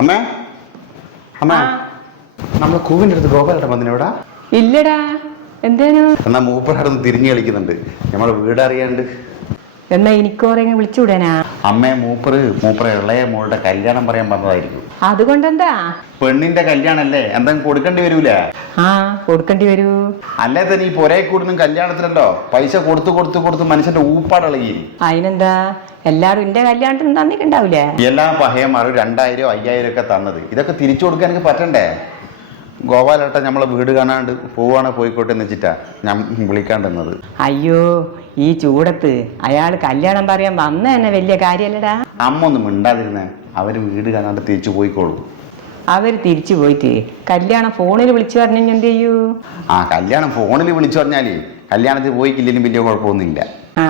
അമ്മേ അമ്മ നമ്മളെ കൂവിൻ്റെ അടുത്ത് ഗോപാലേട്ടൻ വന്നിനോടാ? ഇല്ലടാ. എന്തേനു? എന്നാ മൂപ്പറാടൊന്ന് തിരിഞ്ഞു കളിക്കുന്നുണ്ട്. നമ്മളെ വീട് അറിയാണ്ട്. എന്നാ എനിക്കോരെങ്ങനെ വിളിച്ചുവിടാനാ? അമ്മേ മൂപ്പറ ഇളയ മോളുടെ കല്യാണം പറയാൻ വന്നതായിരിക്കും. അതുകൊണ്ടെന്താ? പെണ്ണിന്റെ കല്യാണല്ലേ, എന്തെങ്കിലും കൊടുക്കേണ്ടി വരൂലേ? ആ, കൊടുക്കേണ്ടി വരൂ. അല്ലേ തന്നെ ഈ പൊരേ കൂടുന്ന കല്യാണത്തിനല്ലോ പൈസ കൊടുത്ത് മനുഷ്യന്റെ ഊപ്പാടിളകി. അതിനെന്താ, എല്ലാരും എന്റെ കല്യാണത്തിന് തന്നിട്ടുണ്ടാവൂലേ? എല്ലാ പഹയന്മാരും 2000 5000 ഒക്കെ തന്നത്. ഇതൊക്കെ തിരിച്ചു കൊടുക്കാൻ എനിക്ക് പറ്റണ്ടേ? ഗോപാലേട്ടൻ നമ്മളെ വീട് കാണാണ്ട് പോവാണ്, പോയിക്കോട്ടെ എന്ന് വെച്ചിട്ടാ ഞാൻ വിളിക്കാണ്ടെന്നത്. അയ്യോ, ഈ ചൂടത്ത് അയാൾ കല്യാണം പറയാൻ വന്ന തന്നെ വലിയ കാര്യല്ലടാ. അമ്മ ഒന്നും മിണ്ടാതിരുന്നേ. അവര് വീട് കാണാണ്ട് തിരിച്ചു പോയിക്കോളൂ. അവർ തിരിച്ചു പോയിട്ട് കല്യാണം ഫോണിൽ വിളിച്ചു പറഞ്ഞു എന്ത് ചെയ്യൂ? ആ, കല്യാണം ഫോണിൽ വിളിച്ചു പറഞ്ഞാല് കല്യാണത്തിൽ പോയിക്കില്ലെങ്കിലും വലിയ കുഴപ്പമൊന്നുമില്ല. ആ,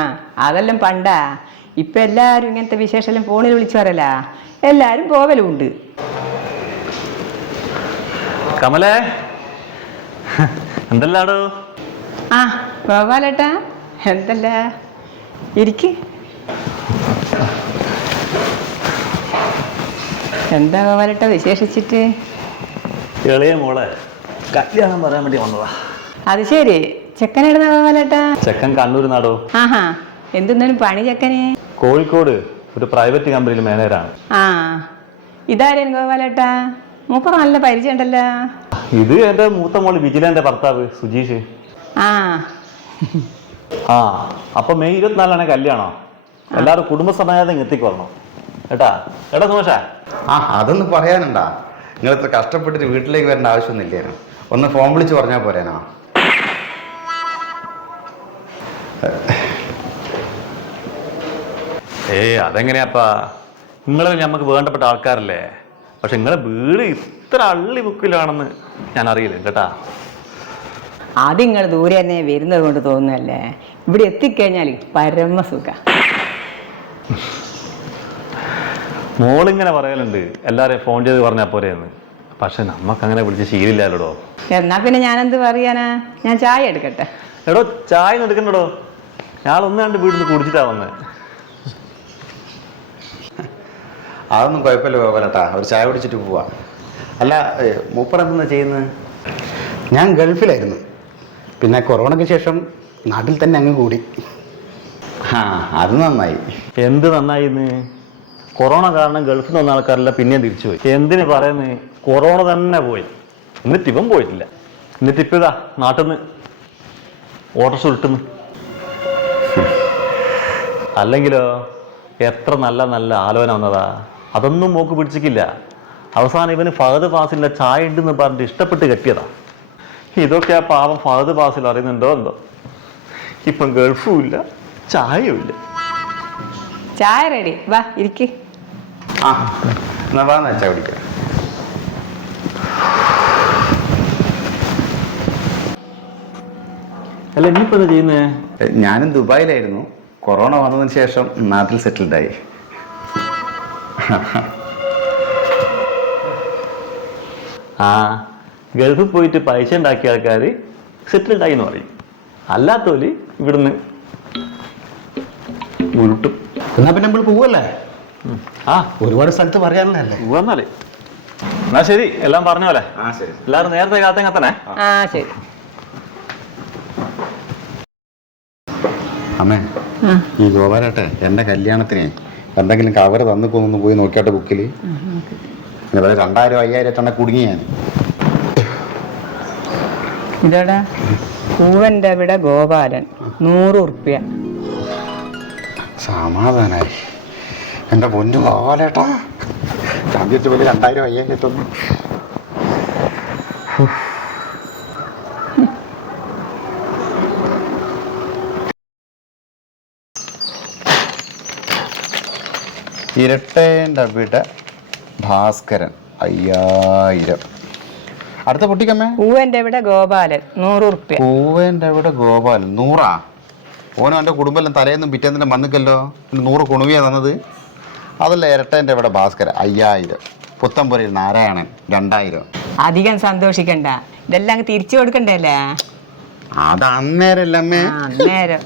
അതെല്ലാം പണ്ടാ. ഇപ്പൊ എല്ലാരും ഇങ്ങനത്തെ വിശേഷം ഫോണിൽ വിളിച്ചു പറയല, എല്ലാരും പോവലുണ്ട്. കമലേ, എന്തല്ലാടോ? ആ, ഗോപാലേട്ടാ, എന്തല്ല, ഇരിക്ക്. എന്താ ഗോപാലേട്ടാ വിശേഷിച്ചിട്ട്? ഇളയ മോളെ കല്യാണം പറയാൻ വേണ്ടി വന്നതാ. അത് ശരി. ചെക്കനെടുന്ന ഗോപാലേട്ടാ? ചെക്കൻ കണ്ണൂർ നാടോ. ആഹാ, എന്തെന്നാലും പണി ചെക്കന്? കോഴിക്കോട് ഒരു പ്രൈവറ്റ് കമ്പനിയിൽ മാനേജറാണ്. ആ, ഇതാരേൻ ഗോപാലേട്ടാ? മൂപ്പർ നല്ല പരിചയം ഉണ്ടല്ലോ. ഇത് എന്റെ മൂത്ത മോള് വിജിലന്റെ ഭർത്താവ് സുജീഷ്. ആ ആ, അപ്പൊ മെയ് 24 കല്യാണം. എല്ലാവരും കുടുംബസമേതം എത്തിക്കൊള്ളണം കേട്ടാ. എടാ സുമേഷ. ആ, അതൊന്നും പറയാനുണ്ടാ? നിങ്ങൾ ഇത്ര കഷ്ടപ്പെട്ടിട്ട് വീട്ടിലേക്ക് വരേണ്ട ആവശ്യമൊന്നുമില്ലേനോ? ഒന്ന് ഫോൺ വിളിച്ച് പറഞ്ഞാൽ പോരേനോ? അതെങ്ങനെയാപ്പാ? നിങ്ങളെ നമുക്ക് വേണ്ടപ്പെട്ട ആൾക്കാരല്ലേ. പക്ഷെ നിങ്ങളെ വീട് ഇത്ര അള്ളി ബുക്കിലാണെന്ന് ഞാൻ അറിയില്ല കേട്ടാ. അത് നിങ്ങൾ ദൂരെ തന്നെ വരുന്നത് കൊണ്ട് തോന്നുന്നല്ലേ. ഇവിടെ എത്തിക്കഴിഞ്ഞാൽ പരമസുഖ. മോളിങ്ങനെ പറയലുണ്ട് എല്ലാരെയും ഫോൺ ചെയ്ത് പറഞ്ഞാൽ പോരെയെന്ന്. പക്ഷെ നമ്മക്കങ്ങനെ വിളിച്ച് ശീലില്ലല്ലോ. എന്നാ പിന്നെ ഞാനെന്ത് പറയാനാ? ഞാൻ ചായ എടുക്കട്ടെ. എടോ, ചായ എടുക്കണ്ടോ? ഞാളൊന്ന് രണ്ട് വീട്ടിൽ നിന്ന് കുടിച്ചിട്ടാ വന്നത്. അതൊന്നും കുഴപ്പമില്ല ഗോപാലേട്ടാ, ഒരു ചായ കുടിച്ചിട്ട് പോവാ. അല്ല, മൂപ്പർ എന്താ ചെയ്യുന്നത്? ഞാൻ ഗൾഫിലായിരുന്നു. പിന്നെ കൊറോണയ്ക്ക് ശേഷം നാട്ടിൽ തന്നെ അങ്ങ് കൂടി. ആ, അത് നന്നായി. എന്ത് നന്നായിന്ന്? കൊറോണ കാരണം ഗൾഫിൽ നിന്ന് വന്ന ആൾക്കാരെല്ലാം പിന്നെയും തിരിച്ചു പോയി. എന്തിനു പറയുന്നത്? കൊറോണ തന്നെ പോയി. എന്നിട്ട് ഇവൻ പോയിട്ടില്ല. എന്നിട്ട് ഇപ്പം ഇതാ നാട്ടിൽ നിന്ന് ഓട്ടർഷ കിട്ടുന്നു. അല്ലെങ്കിലോ എത്ര നല്ല നല്ല ആലോചന വന്നതാ. അതൊന്നും മോക്ക് പിടിച്ചിട്ടില്ല. അവസാനം ഇവന് ഫഹദ് ഫാസിലിന്റെ ചായ ഉണ്ടെന്ന് പറഞ്ഞിട്ട് ഇഷ്ടപ്പെട്ട് കെട്ടിയതാ. ഇതൊക്കെ ആ പാവം ഫഹദ് ഫാസിൽ അറിയുന്നുണ്ടോ എന്തോ. ഇപ്പം ഗൾഫും ഇല്ല, ചായയും ഇല്ല. ചായ റെഡി, വാ ഇരിക്ക്. ആ, എന്നാ വാ ചായ കുടിക്കാം. അല്ല, ഇനിയിപ്പോ എന്താ ചെയ്യുന്നേ? ഞാനും ദുബായിലായിരുന്നു. കൊറോണ വന്നതിന് ശേഷം നാട്ടിൽ സെറ്റിൽഡായി. ആ, ഗൾഫിൽ പോയിട്ട് പൈസ ഉണ്ടാക്കിയ ആൾക്കാർ സെറ്റിൽഡ് ആയി എന്ന് പറയും. അല്ലാത്തോല് ഇവിടുന്ന് ഉരുട്ടും. എന്നാ പിന്നെ നമ്മൾ പോവല്ലേ? ആ, ഒരുപാട് സ്ഥലത്ത് പറയാനുള്ളതല്ലേ. വന്നാലേ. എന്നാ ശരി, എല്ലാം പറഞ്ഞ പോലെ. ആ, ശരി. എല്ലാവരും നേരത്തെ കാത്തങ്ങത്തന്നെ. ആ, ശരി. അമ്മേ, ഈ ഗോപാലേട്ടെ എൻ്റെ കല്യാണത്തിന് എന്തെങ്കിലും കവർ തന്നിക്കൊന്നു പോയി നോക്കിയാട്ടെ ബുക്കിൽ. 2000 5000 തന്നെ കുടുങ്ങി ഞാൻ. ഇതോടാ പൂവന്റെ ഇവിടെ ഗോപാലൻ 100 ഉറുപ്പ്യ. സമാധാനായി. എൻ്റെ പൊന്നു ഗോപാലേട്ടാ, ചാമ്പ്യറ്റ് പോലെ 2000 5000 തന്നു. ഇരട്ടേൻ്റെ അവിടെ ഭാസ്കരൻ 5000. അടുത്ത പൊട്ടിക്കമ്മേ. പൂവന്റെ ഇവിടെ ഗോപാലൻ 100 ഉറുപ്പ്യ. പൂവേൻ്റെ അവിടെ ഗോപാലൻ 100. ഓനും എൻ്റെ കുടുംബമെല്ലാം തലേന്നും പിറ്റേന്നിൻ്റെ മണ്ണിക്കല്ലോ. 100 കുണുവിയാണ് തന്നത്. അതല്ല ഇരട്ടേൻ്റെ ഇവിടെ ഭാസ്കരൻ 5000. പുത്തമ്പുരയിൽ നാരായണൻ 2000. അധികം സന്തോഷിക്കണ്ട, ഇതെല്ലാം തിരിച്ചു കൊടുക്കണ്ടല്ലേ. അത് അന്നേരല്ലേ അമ്മേ? അന്നേരം